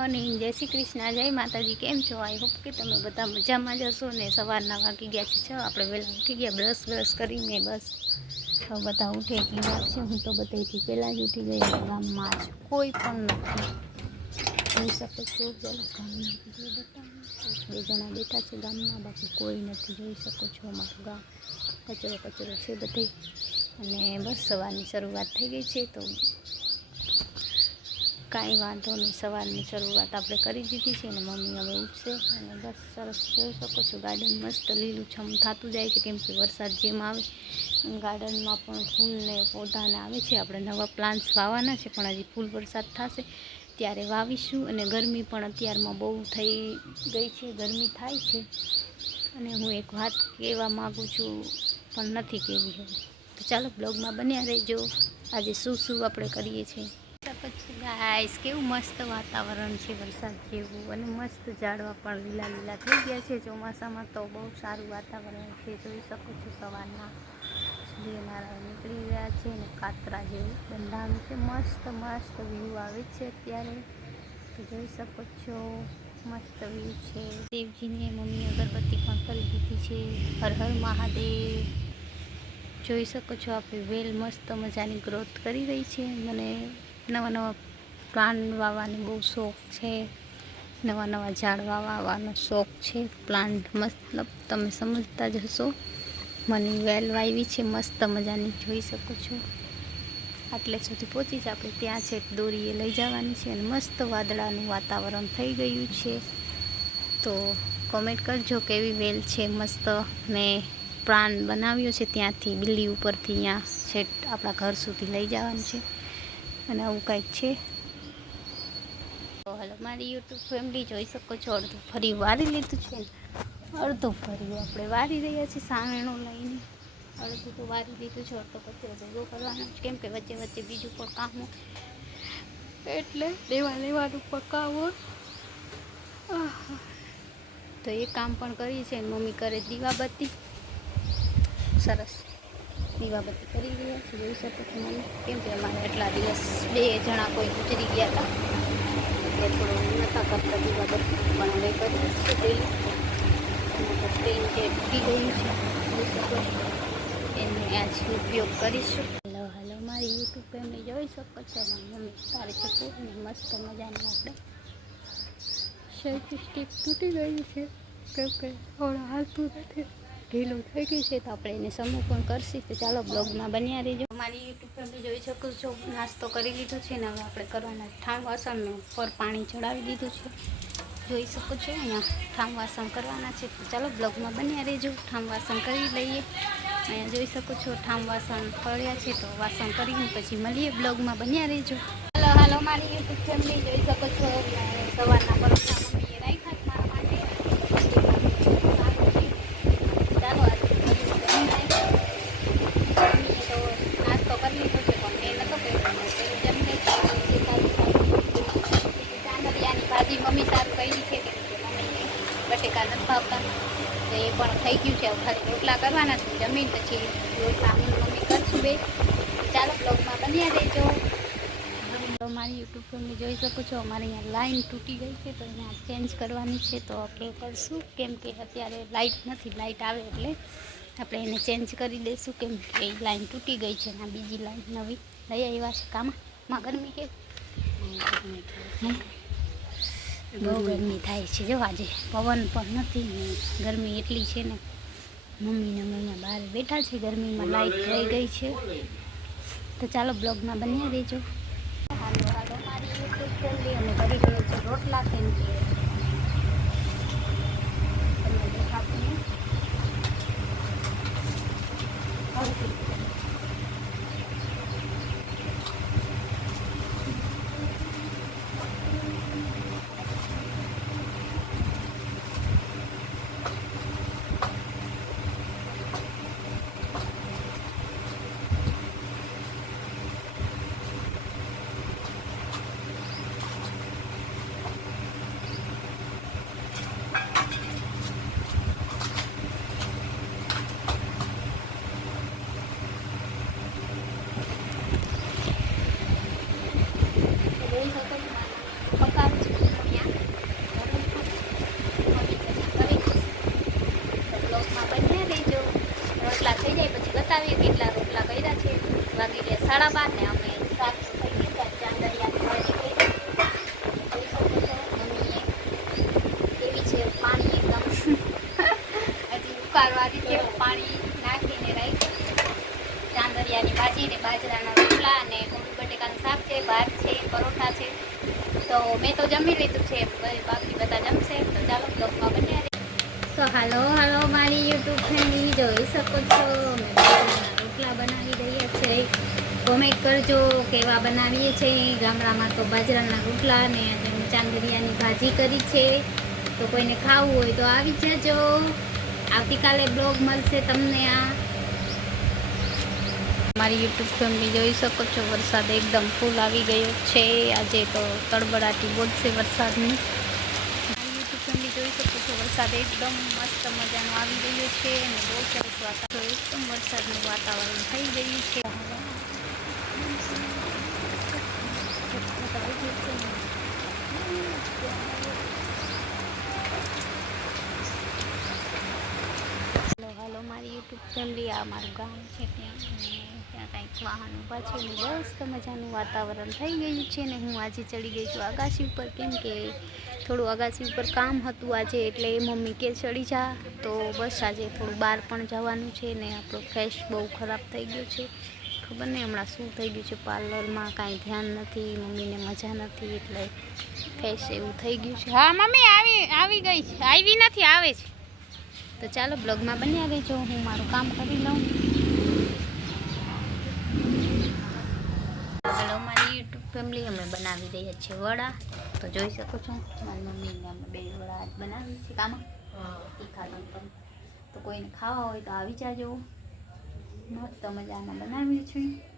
Morning, જય શ્રી કૃષ્ણ, જય માતાજી, કેમ છો? આઈ હોપ કે તમે બધા મજામાં જ હશો ને સવારના વાગી ગયા છે આપણે વહેલા ઉઠી ગયા, બ્રશ બ્રશ કરીને બસ. હવે બધા ઉઠે એટલી વાત છે, હું તો બધાથી પહેલાં જ ઉઠી ગઈ ગામમાં જ કોઈ પણ નથી. જોઈ શકો છો ગામના બે જણા બેઠા છે ગામમાં, બાકી કોઈ નથી, જોઈ શકો છો, અમારું ગામ કચરો કચરો છે બધે. અને બસ સવારની શરૂઆત થઈ ગઈ છે, તો કાંઈ વાંધો નહીં, સવારની શરૂઆત આપણે કરી દીધી છે અને મમ્મી હવે ઉઠશે અને બસ સરસ જોઈ શકો છો ગાર્ડન મસ્ત લીલુંછમ થતું જાય છે, કેમ કે વરસાદ જેમ આવે ગાર્ડનમાં પણ ફૂલને પૌધાને આવે છે, આપણે નવા પ્લાન્ટ્સ વાવવાના છે, પણ હજી ફૂલ વરસાદ થશે ત્યારે વાવીશું અને ગરમી પણ અત્યારમાં બહુ થઈ ગઈ છે, ગરમી થાય છે અને હું એક વાત કહેવા માગું છું, પણ નથી કહેવી હવે. તો ચાલો બ્લોગમાં બન્યા રહેજો. આજે શું શું આપણે કરીએ છીએ? ગાઈસ કેવું મસ્ત વાતાવરણ છે વરસાદ જેવું અને મસ્ત ઝાડવા પણ લીલા લીલા થઈ ગયા છે. ચોમાસામાં તો બહુ સારું વાતાવરણ છે. જોઈ શકો છો સવારના સૂર્યનારાયણ નીકળી રહ્યા છે અને કાતરા જેવું બંધાણું છે. મસ્ત મસ્ત વ્યૂ આવે છે અત્યારે. તો જોઈ શકો છો, મસ્ત વ્યૂ છે. દેવજીને મમ્મી અગરબત્તી પણ કરી દીધી છે. હર હર મહાદેવ. જોઈ શકો છો આપણી વેલ મસ્ત મજાની ગ્રોથ કરી રહી છે. મને નવા નવા પ્લાન્ટ વાવવાની બહુ શોખ છે. નવા નવા ઝાડવા વાવવાનો શોખ છે. પ્લાન્ટ મતલબ તમે સમજતા જ હશો. મને વેલ વાવી છે. મસ્ત મજાની જોઈ શકો છો. આટલે સુધી પહોંચી જ આપણે ત્યાં છે. દોરીએ લઈ જવાની છે અને મસ્ત વાદળાનું વાતાવરણ થઈ ગયું છે. તો કોમેન્ટ કરજો કેવી વેલ છે. મસ્ત મેં પ્લાન બનાવ્યો છે ત્યાંથી બિલ્લી ઉપરથી અહીંયા સેટ આપણા ઘર સુધી લઈ જવાનું છે. અને આવું કંઈક છે. મારી યુટ્યુબ ફેમિલી જોઈ શકો છો. અડધું ફરી વારી લીધું છે. ને અડધું ફરી આપણે વારી રહ્યા છીએ સામેણું લઈને. અડધું તો વારી લીધું છે, અડધો પછી ભેગો કરવાનો છે. કેમ કે વચ્ચે વચ્ચે બીજું પણ કામ હોય. એટલે લેવા લેવાનું પણ હોય. આહા. તો એ કામ પણ કરીએ છીએ. અને મમ્મી કરે દીવાબત્તી. સરસ. દીવાબત્તી કરી રહ્યા છે. જોઈ શકો છો મને કેમ કે અમારે એટલા દિવસ બે જણા કોઈ ગુજરી ગયા હતા. એટલે થોડું નહોતા કરતા દીવાબત્તી પણ હવે કરીએ છીએ સ્ક્રીન જે તૂટી ગયું છે શકો એનો આજ ઉપયોગ કરીશું. હલો હલો, મારી યુટ્યુબ ફેમિલી જોઈ શકો છો. મમ્મી સારી છે અને મસ્ત મજાની આપણે સેલ્ફી સ્ટિક તૂટી ગઈ છે. કેમ કે હમણાં હાલતું નથી ઢીલું થઈ ગયું છે તો આપણે એને સમૂહ પણ કરશી. તો ચાલો બ્લોગમાં બન્યા રહેજો. મારી યુટ્યુબ ફેમિલી જોઈ શકો છો. નાસ્તો કરી લીધો છે ને હવે આપણે કરવાના ઠામ વાસણ ઉપર પાણી ચડાવી દીધું છે. જોઈ શકો છો અહીંયા ઠામ વાસણ કરવાના છે. તો ચાલો બ્લોગમાં બન્યા રહેજો. ઠામ વાસણ કરી લઈએ. અહીંયા જોઈ શકો છો ઠામ વાસણ પડ્યા છે તો વાસણ કરીને પછી મળીએ બ્લોગમાં. બન્યા રહેજો. હાલો હાલો મારી યુટ્યુબ ફેમિલી જોઈ શકો છો. સવારના પરોઠા મમ્મીએ રાખ્યા છે મારા માટે ચાલો આજે મમ્મીએ તો નાસ્તો કરી લીધો છે પણ મેં નહોતો કર્યો જમી ચાંદલિયાની ભાજી મમ્મી સારું કરી છે કે મમ્મીને બટેકા નથી ભાવતા તો એ પણ થઈ ગયું છે હવે ખાલી રોટલા કરવાના છે. જમીન પછી રોટલા મમ્મી કરશું બે. ચાલો બ્લોગમાં બન્યા દેજો મારી યુટ્યુબ ફેમિલી જોઈ શકો છો અમારે અહીંયા લાઈન તૂટી ગઈ છે તો અહીંયા ચેન્જ કરવાની છે. તો આપણે કરશું કેમ કે અત્યારે લાઇટ નથી લાઇટ આવે એટલે આપણે એને ચેન્જ કરી દઈશું કેમ કે લાઈન તૂટી ગઈ છે અને બીજી લાઈન નવી લઈ આવ્યા છે કામમાં ગરમી કે બહુ ગરમી થાય છે. જો આજે પવન પણ નથી ને ગરમી એટલી છે ને. મમ્મીને અમે અહીંયા બહાર બેઠા છે ગરમીમાં લાઈટ થઈ ગઈ છે. તો ચાલો બ્લોગમાં બન્યા રહેજો. રોલ હતો પકાવું છું ત્યાં બ્લોગમાં બંને રહેજો રોટલા થઈ જાય પછી બતાવીએ કેટલા રોટલા કર્યા છે વાગી ગયા સાડા બાર અમે સાત થઈ ગયા ત્યાં દરિયા એવી છે પાણી એકદમ હજી ઉકાળવાની છે પાણી નાખીને રાખી ચાંદરિયાની ભાજી બાજરાના રોટલા અને કોબી બટેકાનું શાક છે, ભાત છે પરોઠા છે. તો મેં તો જમી લીધું છે. બાકી બધા જમશે. તો ચાલો બ્લોગમાં બન્યા તો હાલો હાલો, મારી યુટ્યુબ ફેમિલી જોઈ શકો છો. રોટલા બનાવી રહ્યા છે. કોમેન્ટ કરજો કેવા બનાવીએ છીએ ગામડામાં તો બાજરાના રોટલા ને ચાંદરિયાની ભાજી કરી છે. તો કોઈને ખાવું હોય તો આવી જજો. આવતીકાલે બ્લોગ મળશે તમને આ મારી યુટ્યુબ ફેમિલી જોઈ શકો છો, વરસાદ એકદમ ફૂલ આવી ગયો છે. આજે તો તડબડાટી બોલશે વરસાદની. મારી યુટ્યુબ ફેમિલી જોઈ શકો છો, વરસાદ એકદમ મસ્ત મજાનો આવી ગયો છે અને બહુ સરસ વાતાવરણ, એકદમ વરસાદનું વાતાવરણ થઈ ગયું છે. હેલો હાલો મારી યુટ્યુબ ફેમિલી, આ મારું ગામ છે ત્યાં. ત્યાં કાંઈક વાહન ઊભા છે ને મસ્ત મજાનું વાતાવરણ થઈ ગયું છે ને હું આજે ચડી ગઈ છું અગાસી ઉપર. કેમ કે થોડું અગાસી ઉપર કામ હતું આજે, એટલે એ મમ્મી કે ચડી જા. તો બસ આજે થોડું બહાર પણ જવાનું છે ને આપણો ફેસ બહુ ખરાબ થઈ ગયો છે. ખબર નહીં હમણાં શું થઈ ગયું છે પાર્લરમાં, કાંઈ ધ્યાન નથી, મમ્મીને મજા નથી, એટલે ફેસ એવું થઈ ગયું છે. હા, મમ્મી, આવી આવી ગઈ છે. આવી નથી, આવે છે. તો ચાલો બ્લોગમાં બન્યા રહેજો. હું મારું કામ કરી લઉં. હેલો મારી યુટ્યુબ ફેમિલી અમે બનાવી રહ્યા છીએ વડા. તો જોઈ શકો છો મારી મમ્મીને અમે બે વડા આજ બનાવી છે કામ. તીખા પણ. તો કોઈને ખાવા હોય તો આવી જાજો. મસ્ત મજાના બનાવીએ છીએ